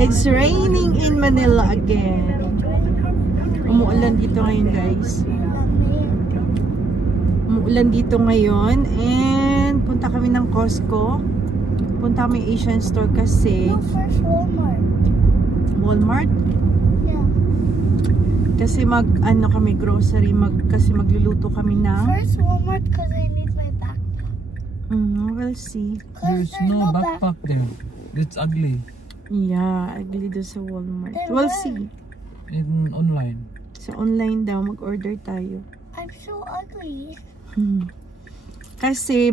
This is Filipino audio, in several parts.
It's raining in Manila again. Umuulan dito ngayon, guys. Umuulan dito ngayon. And punta kami ng Costco. Punta kami Asian store kasi. No, first Walmart. Walmart? Yeah. Kasi ano kami grocery. Kasi magluluto kami ng. First Walmart because I need my backpack. We'll see. There's no backpack there. It's ugly. Yeah, ugly doon sa Walmart. Then We'll where? see. In online. Sa online daw, mag-order tayo. I'm so ugly. Kasi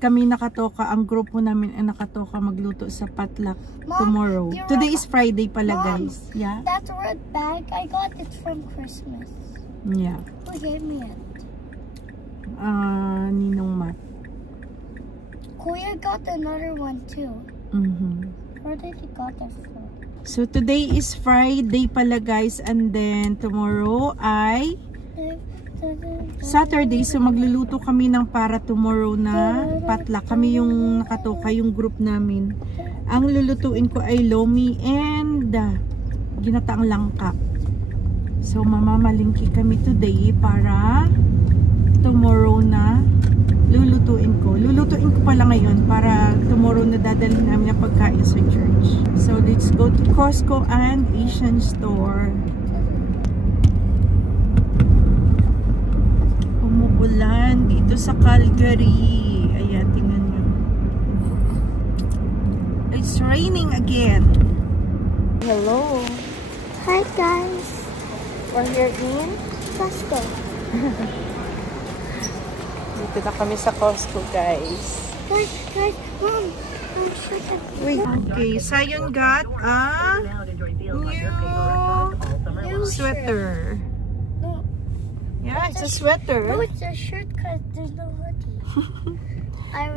kami nakatoka, ang grupo namin ay nakatoka magluto sa potluck Mom, tomorrow. you're Today is Friday pala, Mom, guys. Yeah? That red bag, I got it from Christmas. Yeah. Who gave me it? Ninong Mat. Kuya got another one too. Where did he got that from? So today is Friday pala, guys, and then tomorrow ay Saturday. So magluluto kami ng para tomorrow na potluck. Kami yung nakatoka, yung group namin. Ang lulutuin ko ay lomi and ginataang langka. So mamamalingki kami today para tomorrow na lulutuin ko. Lulutuin ko pala ngayon para tomorrow na dadalhin namin ang pagkain sa church. So let's go to Costco and Asian store. Umuulan dito sa Calgary. Ayan, tingnan nyo. It's raining again. Hello. Hi guys. We're here in Costco. Dito na kami sa Costco, guys. Guys, Mom, I'm sure that. Wait. Okay, Sayon got a new sweater. No, Yeah, it's a sweater. no, it's a shirt because there's no hoodie.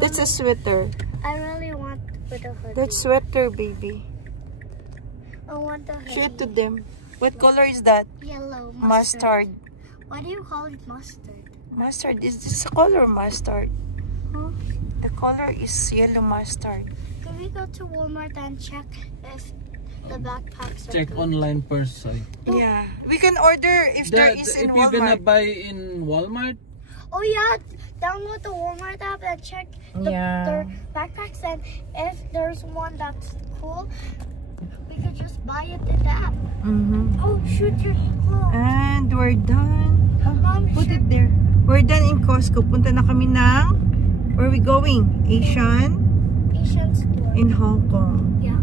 That's a sweater. I really want to put a hoodie. That's sweater, baby. I want the hoodie. Show it to them. What color is that? Yellow. Mustard. Why do you call it mustard? Mustard. Is this a color mustard? Huh? The color is yellow mustard. Can we go to Walmart and check if the backpacks are Check good? online first. Yeah. We can order if there is in if you're gonna Walmart. buy in Walmart, Oh yeah, download the Walmart app and check their backpacks, and if there's one that's cool, we could just buy it in the app. Oh shoot, you're close. And we're done. Mom, Put it there. We're done in Costco. Punta na kami ng, where are we going? Asian store. in Hong Kong. Yeah.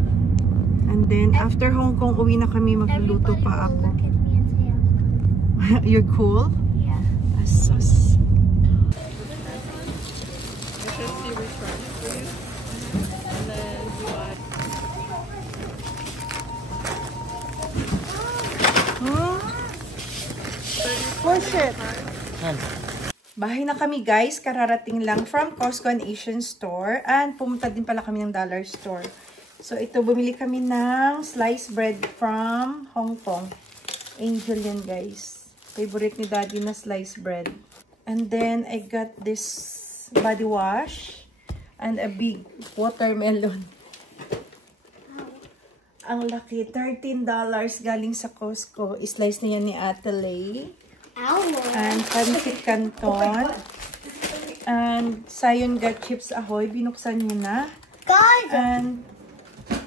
And then after Hong Kong, uwi na kami, magluluto Everybody pa will ako. look at me and say I'm cool. You're cool? Yeah. Asos. Push it. Bahay na kami, guys. Kararating lang from Costco and Asian store. And pumunta din pala kami ng dollar store. So ito, bumili kami ng sliced bread from Hong Kong. Angel yan, guys. Favorite ni Daddy na sliced bread. And then I got this body wash and a big watermelon. Ang laki, $13 galing sa Costco. Slice na yan ni Ate Lay. And pancit canton. And Sayon got chips ahoy. Binuksan niya na. Guys! And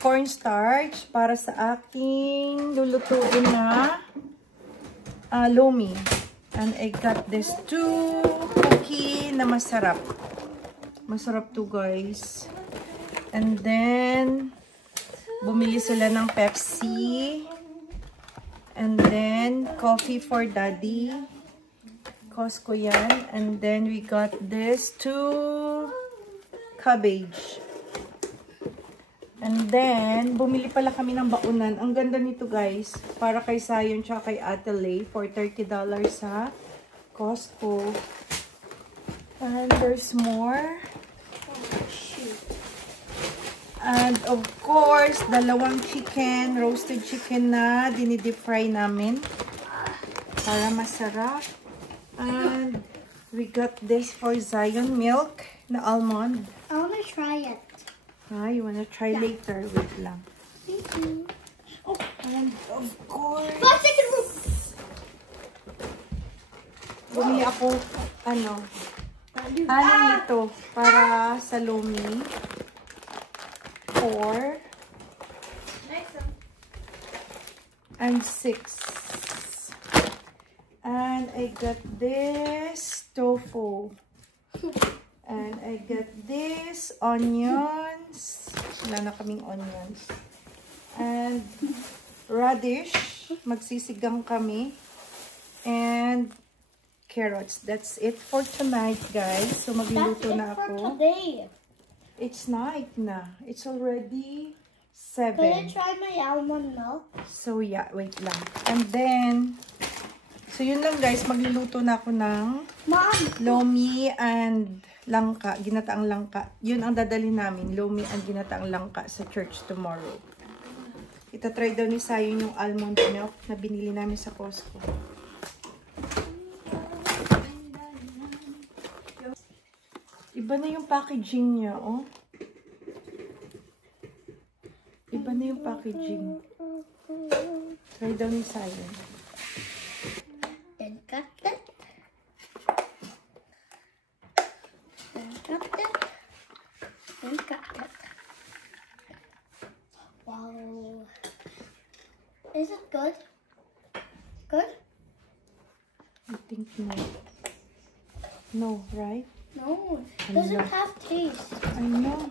cornstarch para sa aking lulutuin na lomi. And I got this 2 cookie na masarap. Masarap to, guys. And then bumili sila ng Pepsi. And then coffee for Daddy. Costco yan. And then we got this 2 cabbage. And then bumili pala kami ng baunan. Ang ganda nito, guys. Para kay Sayon tsaka kay Ate Lay for $30 sa Costco. And there's more. And of course, dalawang chicken, roasted chicken na dinidip fry namin para masarap. And we got this for Zion milk na almond. I want to try it. You wanna try later? Wait lang. Thank you. of course. 5-second rule. Bumili ako, ano, 6 nito para sa Lomi. 4 and 6. And I got this tofu. And I got this onions. Wala na kaming onions. And radish. Magsisigang kami. And carrots. That's it for tonight, guys. So magluluto na ako. Today. It's night na. It's already 7. Can I try my almond milk? So yeah, wait lang. And then, so yun lang guys, magluluto na ako ng Mom. lomi and langka, ginataang langka. Yun ang dadali namin, lomi and ginataang langka sa church tomorrow. Itatry daw ni Sayon yung almond milk na binili namin sa Costco. Iba na yung packaging niya, oh. Iba na yung packaging. Try daw ni Sayon. Then cut it. Then cut it. Then cut it. Wow. Is it good? Good? I think no. No, right? No. It doesn't have taste. I know.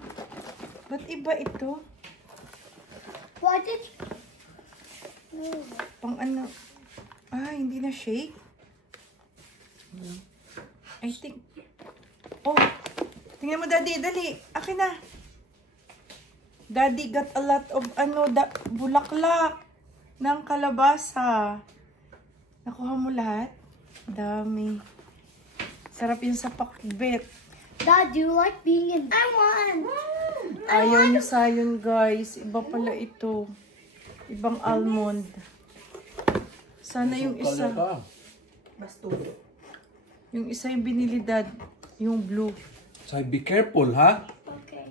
Ba't iba ito? Why did you... Pang ano? Ah, hindi na shake? I think... Oh! Tingnan mo, Daddy. Dali. Akin na. Daddy got a lot of bulaklak ng kalabasa. Nakuha mo lahat? Dami. Sarap yun sa pakbet. Dad, do you like being in... I won! Ayaw niyo Sayon, guys. Iba pala ito. Ibang almond. Sana yung isa. Yung isa yung binili, Dad. Yung blue. So be careful, ha? Okay.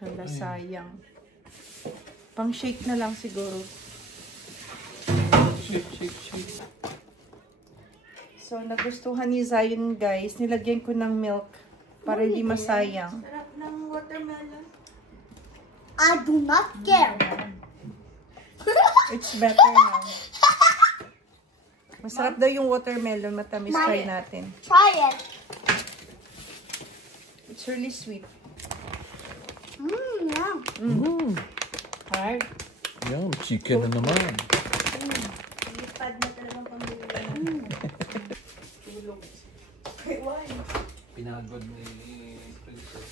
Hala, sayang. Pang shake na lang siguro. Shake. So, nagustuhan ni Zion, guys. Nilagyan ko ng milk para hindi masayang. Sarap ng watermelon. I do not care. It's better now. Masarap daw yung watermelon. Matamis. Try natin. Try it. It's really sweet. Yeah. Alright. Yum, chicken na naman. Lipad na talagang pambili. Tulog. Wait, why? Pinagod ni Princess.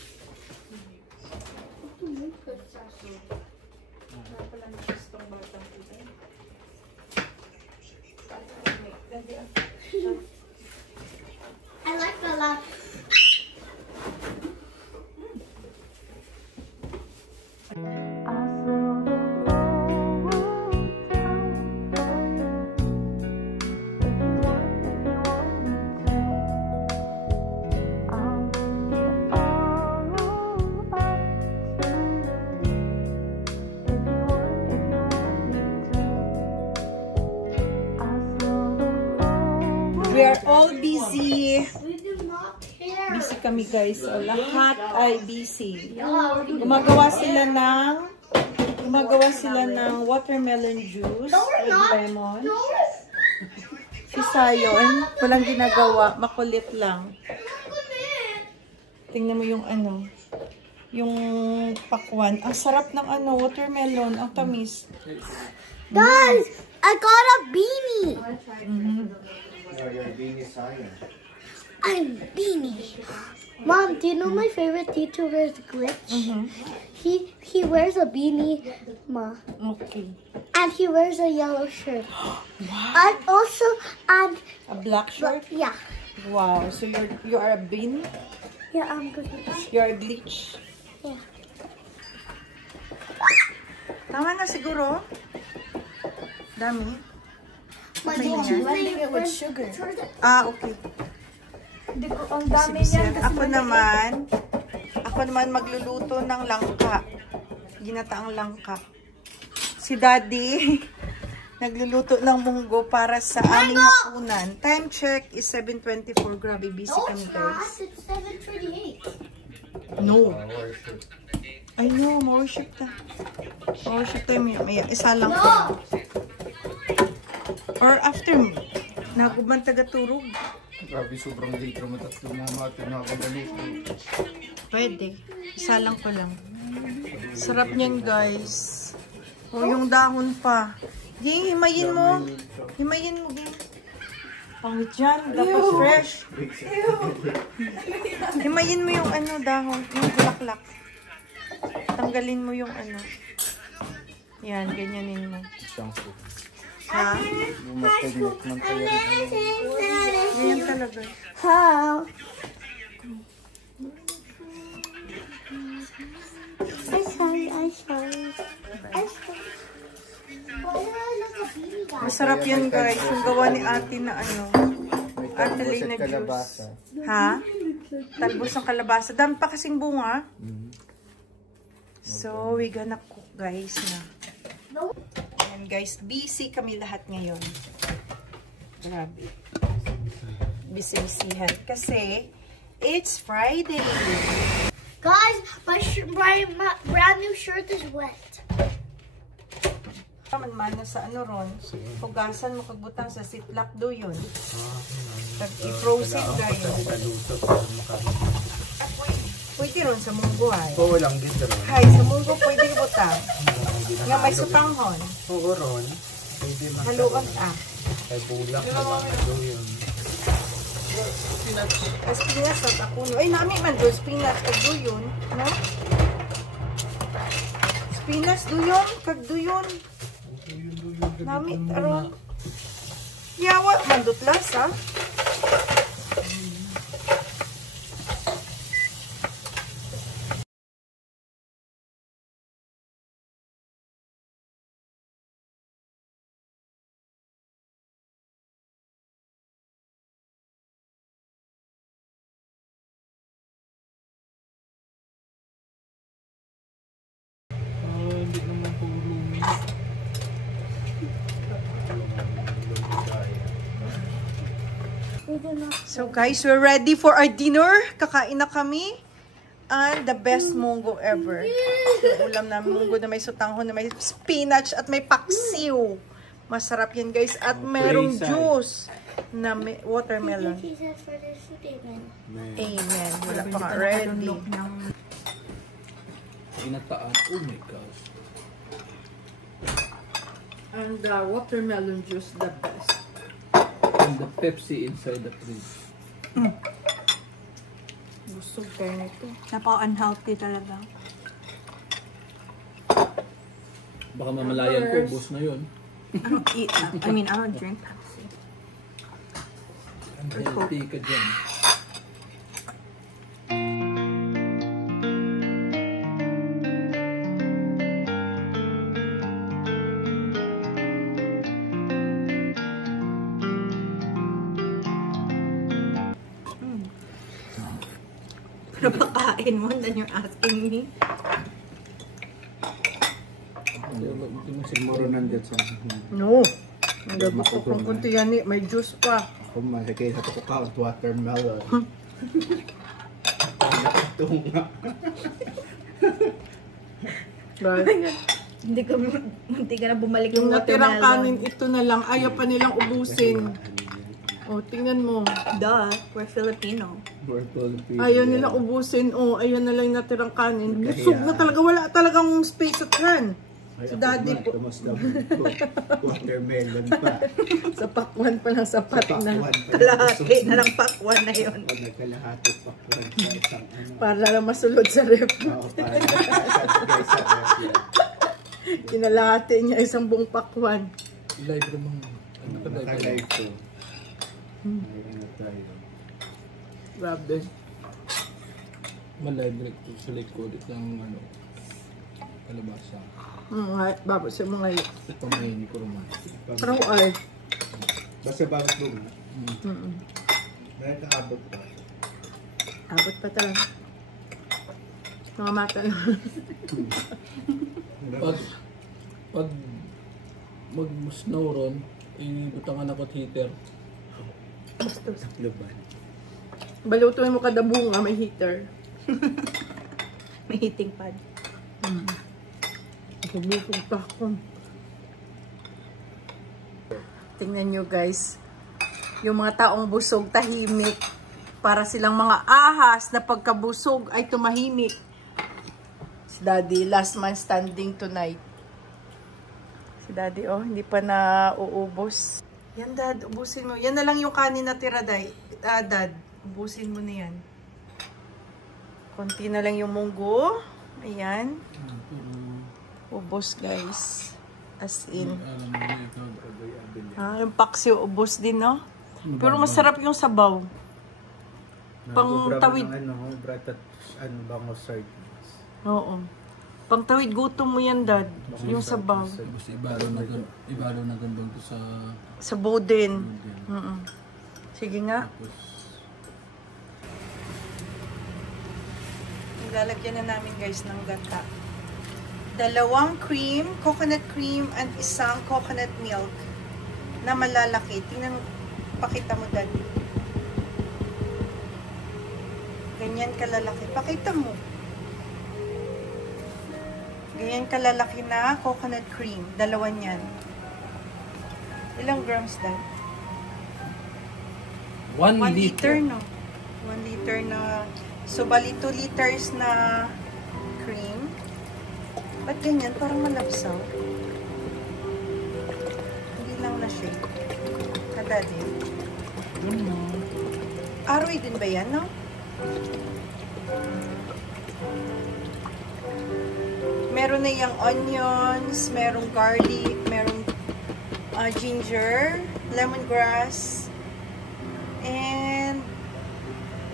Wala pala na gustong batang ito. I like the love. We are all busy. We do not care. Busy kami, guys. So, lahat ay busy. Gumagawa sila ng watermelon juice No, we're with not. lemon. No. Si Sayon, walang ginagawa. Makulit lang. Tingnan mo yung yung pakwan. Ang sarap ng watermelon. Ang tamis. Guys, I got a beanie. Your beanie Sayon. I'm beanie. Mom, do you know my favorite YouTuber is Glitch? He wears a beanie, Ma, Okay. and he wears a yellow shirt. And also, and A black shirt? yeah, Wow. So you are a bean? yeah, I'm good with that. You are a glitch? Yeah. Tama na siguro. Dami. My Okay, dad, yeah. Blending it with sugar. Ah, okay. Hindi ko, ang dami Sige, niyan. sir. Ako naman magluluto ng langka. Ginataang langka. Si Si Daddy, nagluluto ng munggo para sa aming hapunan. Time check is 7:24. Grabe, busy No, kami, it's not. guys. It's 7:38. No. I know, worship ta. Worship time. May isa lang. No! Or after mo. Naguban taga-turog. Grabe, sobrang late naman. Tatlong mga mati na ako ganito. Pwede. Isa lang pa lang. Sarap niyan, guys. O, yung dahon pa. Di, himayin mo. Himayin mo, di. Pangit yan. Dapat fresh. Himayin mo yung ano, dahon. Yung bulaklak. Tanggalin mo yung ano. Yan, ganyanin mo. Ha? Yung matulog ng tayo. Ganyan talaga. How? I'm sorry. Why do I look a baby guy? Masarap yan, guys. Yung gawa ni ate na ano. Ate Lena juice. Ha? Talbos ng kalabasa. Dami pa kasing bunga. So, we gonna cook, guys, na. And guys, busy kami lahat ngayon. Grabe. Busy-busyhan. Kasi, it's Friday. Guys, my brand new shirt is wet. Mana sa ano ron, hugasan mo kagbutang sa sitlak do yun. I-frozen gayon. Pwede ron sa munggo ay. Oo lang dito ron. Hay, sa munggo pwede butang. Nga may sutanghon. Oo ron. Pwede Haluan ah. Ay bulak na lang ito yun. Spinach at akuno. Ay, nami man do spinach kag do yun. No? Spinach do yun kag do yun. Nami, aron. Yawa, mandot lasa. Hindi naman po rumi. So guys, we're ready for our dinner. Kakain na kami. And the best munggo ever. Yung ulam na munggo na may sutanghon, na may spinach at may paksiw. Masarap yan, guys. At merong juice na may watermelon. Jesus for this statement. Amen. Wala pa nga ready. Inataan. Oh my gosh. And the watermelon juice, the best. And the Pepsi inside the fridge. Busog kayo nito. Napaka-unhealthy talaga. Baka mamalayan ko, boss na yun. I don't eat that. I mean, I don't drink Pepsi. Ang healthy ka dyan. Napakain mo, then you're asking me. Siguro nandun sa... No. Ang gabi ko kung kunti yan eh. May juice pa. Ako masakay sa tukakaw at watermelon. Ito nga. Guys, Hindi ka na bumalik yung yung natirang kanin, watermelon. ito na lang. Ayaw pa nilang ubusin. O, tingnan mo. Duh, we're Filipino. Ayaw nilang ubusin. O, ayun na lang yung natirang kanin. Busog na talaga. Wala talagang space at hand. Si Daddy po. Watermelon pa. Sa pakwan pa lang sapat Sa na. pakwan pa. Kalahati na lang pakwan na yun. Pag nagkalahati pakwan sa isang ano. Para lang masulod sa ref. Oo, para nagkalahati sa ref. Kinalahati niya isang buong pakwan. Live naman. Nakalive to. Ano tayo? Grabe. Malive direct sa likod ng ano, kalabasa. Babo sa mga yun. Pamayin ni Kurma. Parang ay. Basta bakit mo? Dahil kaabot pa. Abot pa talaga. Mga mata lang. Pag mag-snow ron, ibutangan ako at heater. Gusto sa global. Balutuin mo kada bunga, may heater. May heating pad. Bubukog pa ako. Tingnan nyo guys. Yung mga taong busog, tahimik. Para silang mga ahas na pagkabusog ay tumahimik. Si Daddy, last man standing tonight. Si Daddy, oh, hindi pa na uubos. Yan, Dad, ubusin mo. Yan na lang yung kanin na tira, Dad. Ubusin mo na yan. Konti na lang yung munggo. Ayan. Ubos, guys. As in. Yung paksyo, ubos din, no? Pero masarap yung sabaw. Pang tawid. Bango sardines. Oo. Pang tawid gutom mo yan, Dad. Yung sabaw. Tapos ibalo na gandang to Sa Boden. Sige nga. Ilalagyan na namin guys ng gata. 2 cream, coconut cream, and 1 coconut milk na malalaki. Tingnan, pakita mo, Dad. Ganyan kalalaki. Pakita mo. Ganyan kalalaki na coconut cream. 2 niyan. Ilang grams, Dad? 1 1 liter. liter, no? 1 liter na. So, bali 2 liters na cream. Ba't ganyan? Parang malapsaw. Hindi lang na shake. Kadadi. Aroy din ba yan, no? Meron na yung onions, merong garlic, merong ginger, lemongrass, and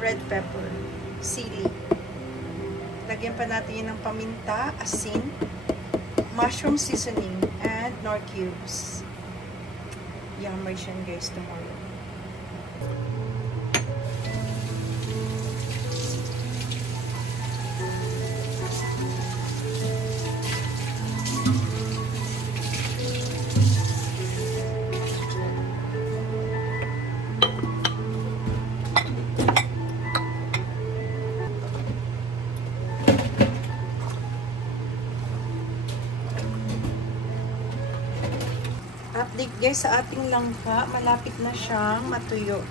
red pepper, sili. Lagyan pa natin yun ng paminta, asin, mushroom seasoning, and nor cubes. Yummer siya guys tomorrow. Update guys sa ating langka, malapit na siyang matuyo.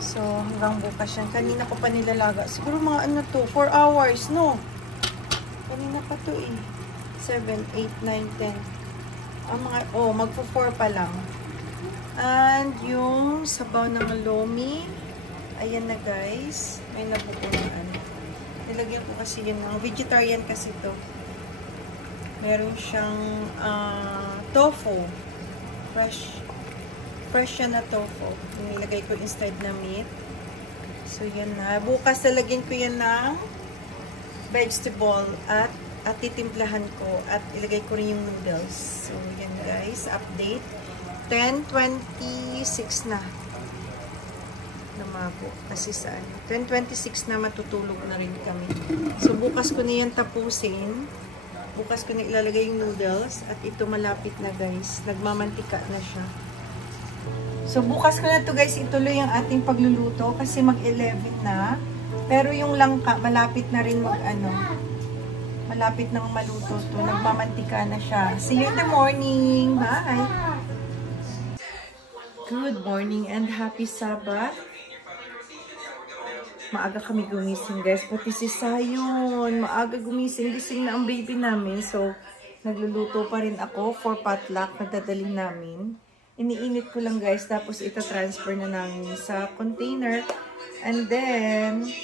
So, hanggang bukas yan. Kanina ko pa nilalaga. Siguro mga ano to, 4 hours, no? Kanina pa to eh. 7, 8, 9, 10. Magpo-4 pa lang. And yung sabaw ng lomi, ayan na guys. May nabukunan. Nilagyan ko kasi yun ng vegetarian kasi to. Meron siyang tofu. Fresh siya na tofu. Nilagay ko inside na meat. So, yan na. Bukas lalagyan ko yan ng vegetable at titimplahan ko at ilagay ko rin yung noodles. So, yan guys. Update. 10:26 na. Lumago. Kasi saan? 10:26 na matutulog na rin kami. So, bukas ko na yan tapusin. Bukas ko na ilalagay yung noodles at ito malapit na guys. Nagmamantika na siya. So bukas ko na to guys ituloy ang ating pagluluto kasi mag-11 na. Pero yung langka malapit na rin malapit nang maluto to. Nagmamantika na siya. See you in the morning. Bye! Good morning and happy Sabbath. Maaga kami gumising guys, pati si Sayon, maaga gumising, gising na ang baby namin. So, nagluluto pa rin ako for potluck na dadalhin namin. Iniinit ko lang guys, tapos ita-transfer na namin sa container. And then,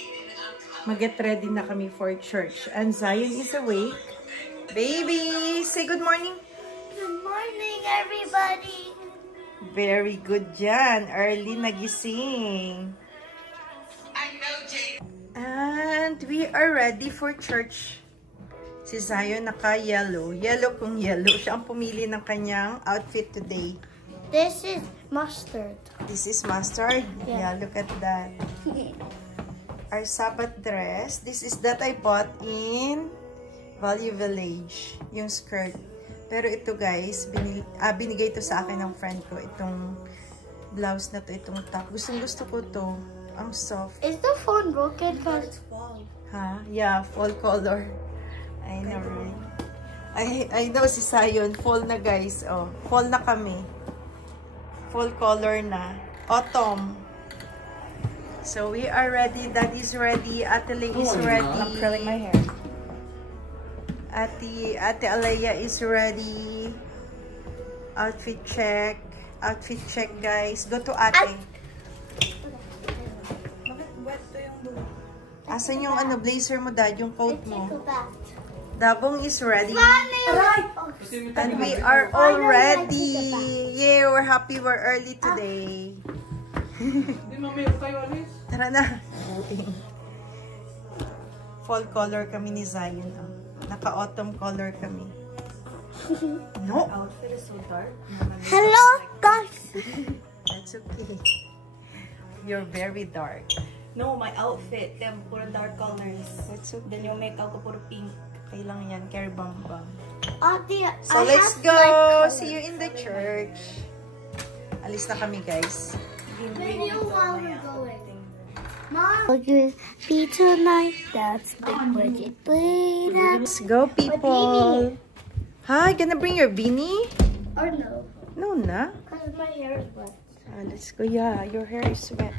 mag-get ready na kami for church. And Zion is awake. Baby, say good morning. Good morning, everybody. Very good dyan. Early nagising. And we are ready for church. Si Zion naka-yellow. Yellow kung yellow. Siya ang pumili ng kanyang outfit today. This is mustard. This is mustard? Yeah. Look at that. Our Sabbath dress. This is that I bought in Value Village. Yung skirt. Pero ito guys, binigay to sa akin ng friend ko. Itong blouse na to, itong top. Gusto ko to. Ang soft. Is the phone broken? Cause Ha? Yeah, fall color. I know, right? I know si Sayon. Fall na guys. Oh, fall na kami. Fall color na. Autumn. So we are ready. Daddy's ready. Ate Ling is ready. I'm curling my hair. Ate Alaya is ready. Outfit check. Outfit check, guys. Go to ate. Bakit wet to yung buhok? Asan yung ano, blazer mo, dad? Yung coat mo. go back. Dabong is ready. Finally! And we are all ready. Yeah, we're happy we're early today. Hindi mamaya tayo alis. Tara na. Fall color kami ni Zion. Oh. Naka-autumn color kami. No. Outfit is so dark. Hello, guys. That's okay. You're very dark. No, my outfit. Them puro dark colors. That's okay. Then yung makeup ko puro pink. Okay lang yan. Carry bam bam. I So, let's have go. light color. See you in the church. Alis na kami, guys. Video while we're going. Mom, will be tonight. That's the budget. Let's go, people. Hi, gonna bring your beanie? Or no? No, na. Because my hair is wet. Let's go. Yeah, your hair is wet.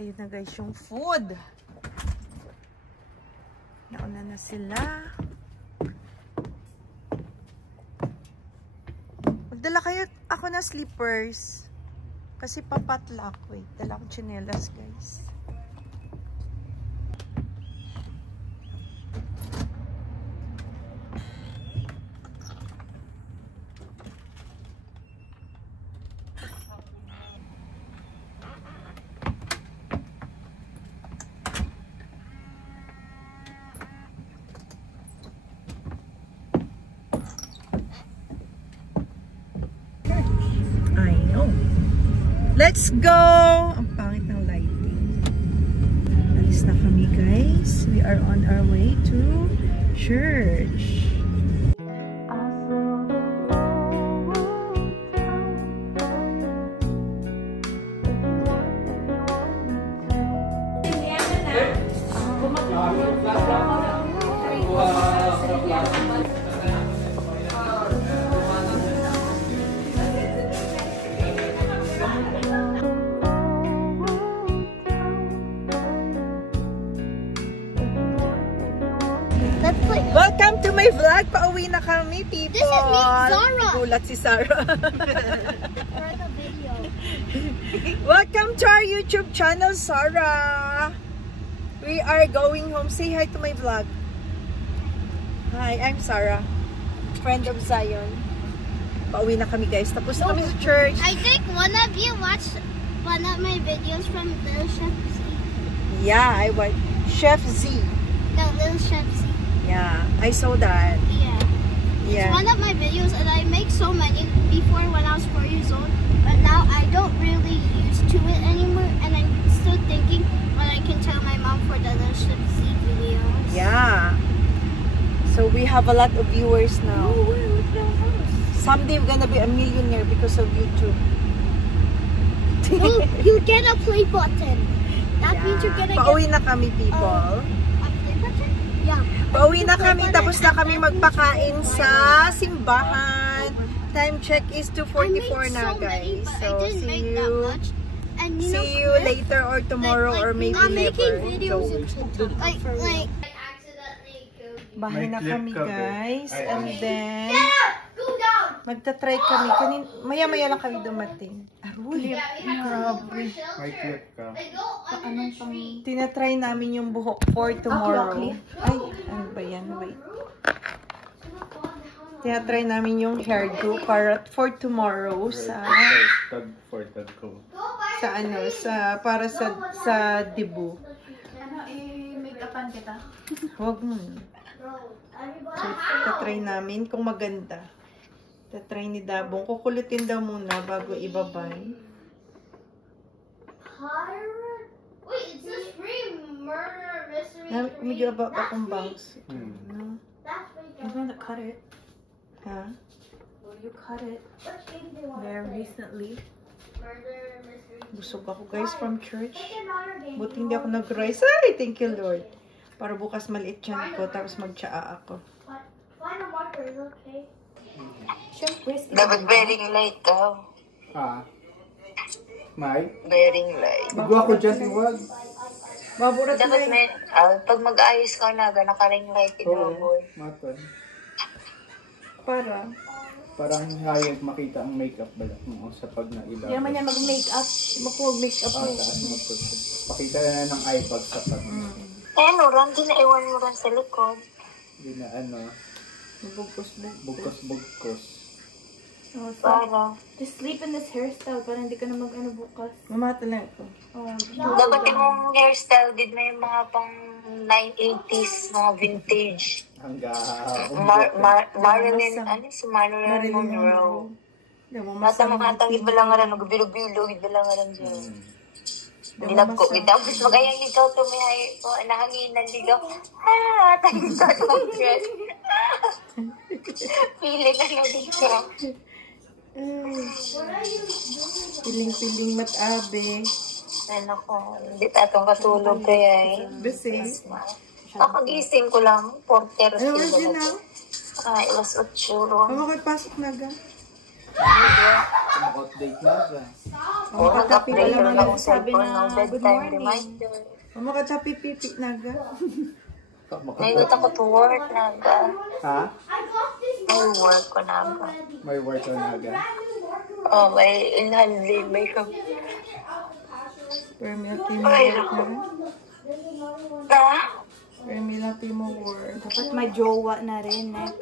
Ayun na guys yung food. Nauna na sila. Magdala kayo ako na slippers. Kasi papatlak. Wait, dala akong tsinelas guys. Let's go! Ang pangit ng lighting. Alis na kami guys. We are on our way to church. Welcome to my vlog. Pauwi na kami, people. This is me, Zara. Gulat si Sarah. For the video. Welcome to our YouTube channel, Sarah. We are going home. Say hi to my vlog. Hi, I'm Sarah. Friend of Zion. Pauwi na kami, guys. Tapos na kami sa church. I think one of you watched one of my videos from Little Chef Z. Yeah, I watched Chef Z. No, Little Chef Z. Yeah, I saw that. Yeah. Yeah. It's one of my videos, and I make so many before when I was 4 years old, but now I don't really use to it anymore, and I'm still thinking what I can tell my mom for the Little Chef Z videos. Yeah. So we have a lot of viewers now. Oh, look at our house. Someday we're gonna be a millionaire because of YouTube. Oh, you get a play button. That means you're gonna Pauwi get na kami, people. a play button? Yeah. Pauwi na kami, tapos na kami magpakain sa simbahan. Time check is 2:44 na, guys. So, see you. And See you later or tomorrow or maybe I'm making never. videos like Bahay na May clip kami, ka, guys. Ay, And then, go down. magta-try kami. Maya-maya lang kami dumating. Aroy, grabe. May clip ka. Tinatry namin yung buhok for tomorrow. Ay, ano ba yan? Wait. Tinatry namin yung hairdo para for tomorrow sa Tag for tag ko. para sa debut. Make-upan kita. Huwag mo. So, tatry namin kung maganda. Tatry ni Dabong. Kukulutin daw muna bago ibabay. Wait, it says free murder, Mr. Medyo about akong bangs. Hmm. I'm gonna cut it. Ha? Well, you cut it there recently. Busog ako guys from church. Buti hindi ako nag-rice. Ay, thank you Lord. Para bukas maliit yan ko, tapos mag-tsaa ako. Dapat bearing light daw. Ah. May? Bearing light. Bago ako dyan, iwag. Maburat na Dapat yun. may, pag mag-ayos ka na, naka-ring light Oo. inabol. Matan. Para. Parang hayag makita ang makeup bala mo sa pag nailaw. Hindi naman yan mag-makeup. Mag-makeup mo. Taas mo po. Pakita na ng iPad sa pag. Eh, ano, Ron, ginaiwan mo rin sa likod. Yun na ano, bugkos-bugkos. Para. Just sleep in this hairstyle para hindi ka na mag-ano bukas. Mamata lang ito. Dapat yung hairstyle, din na yung mga pang 980s, mga vintage. Hanggang Marilyn, ano si Marilyn Monroe. Mata makatang iba lang nga rin, nagbilog-bilog, iba lang nga rin dyan. Bilag ko, tapos mag-ayang ligaw tumihay ko, nahanginan ligaw. Ah, tayo sa itong dress. Pili na lang dito. Piling-piling matabe. Ano ko, hindi tatong katulog kaya eh. Bese. Kakagising ko lang, 4:30 Ano oras yun na? It was 8. Makapasok na ga. update na siya. O, nag-update Wala na man ng cellphone ng bedtime reminder. Makatapi-pipi na ga. Naingot ako to work na ga. Ha? May work ko na ga. May work on agad. Oh, may in-handling makeup. Per milk mo work na. Ha? Per milk mo work. Dapat may jowa na rin next.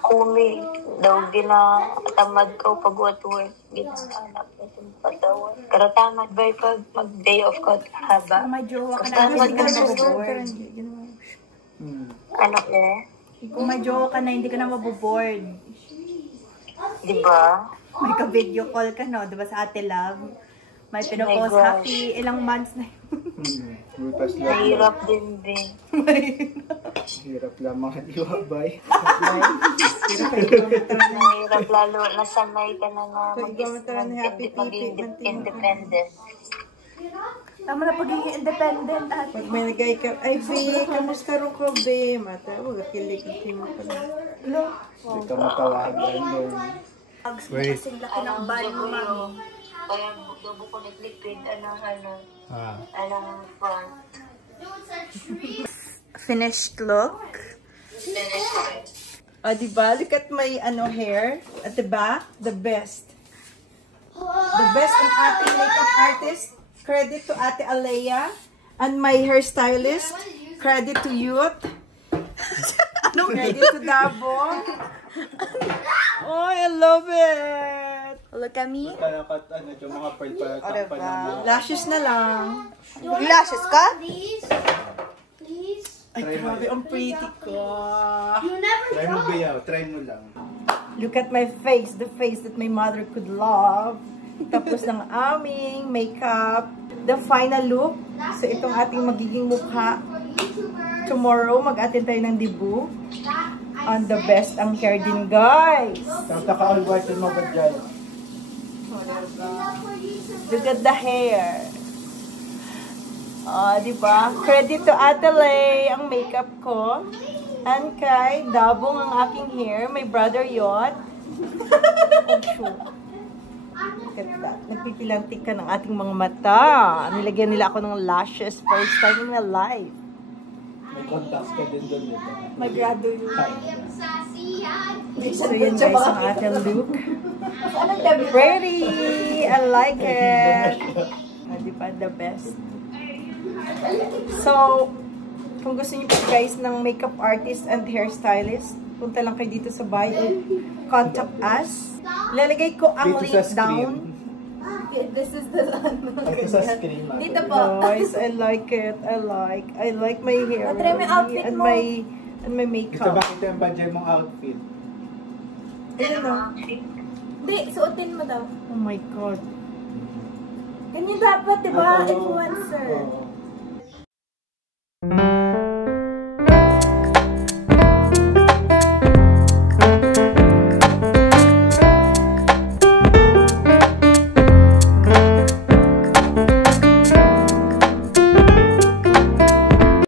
Kumi. Daw ginatamad ko pag what work. Ginahanap itong patawad. Pero tamad ba pag mag-day off ko haba? Kung may jowa ka na, Tamad hindi ka ka na sa maboboard. Ano ko? Kung may jowa ka na, hindi ka na maboboard. Diba? May ka-video call ka, no? Diba sa Ate Love? May pinopost gosh. happy ilang months na yun. Bukas lang. Mahirap din din. Hirap lamang ang iwabay. Mahirap lalo nasanay ka na na maging independent. Tama na pagiging independent at Pag may nagay ka, ay be, kamusta rin ko be? Mata, wag kilig mo pa na. Hindi ka matawagan doon. kasing laki ng bal mo, mami. Kaya bubo ko nag-liquid, anong front. Finished look. O, diba? Look at my hair. At the back, the best. The best ang ating makeup artist. Credit to Ate Alea. And my hairstylist. Credit to Youth. Credit to Dabo. Oh, I love it. Look at me. Dapat yung mga pearl para takpan ng Lashes na lang. Lashes ka? Ay, grabe, ang pretty ko. Try mo bayaw, try mo lang. Look at my face, the face that my mother could love. Tapos ng aming makeup, the final look. So, itong ating magiging mukha. Tomorrow, mag-attend tayo ng debut. On the best ang hair din, guys. Tapos naka-all-white yung mga dyan. Look at the hair. Diba? Credit to Ate Lay ang makeup ko. And kay Dabong ang aking hair. My brother Yot. Oh, sure. Look at that. Nagpipilantik ka ng ating mga mata. Nilagyan nila ako ng lashes. First time in my life. May contacts ka din doon. My brother Yot. So yun guys ang ating look. Pretty! I like it. Diba? The best. So, kung gusto niyo po guys ng makeup artist and hairstylist, punta lang kayo dito sa bio. Contact us. Lalagay ko ang Dito sa link down. This is the Ito sa screen natin. Dito po. Guys, I like it. I like my hair. Try mo yung outfit and mo. my Dito makeup. bakit yung budget mong outfit? Ayun na. Hindi, suotin mo daw. Oh my God. Ganyan dapat, diba? Oo. Influencer. Oo. Bye.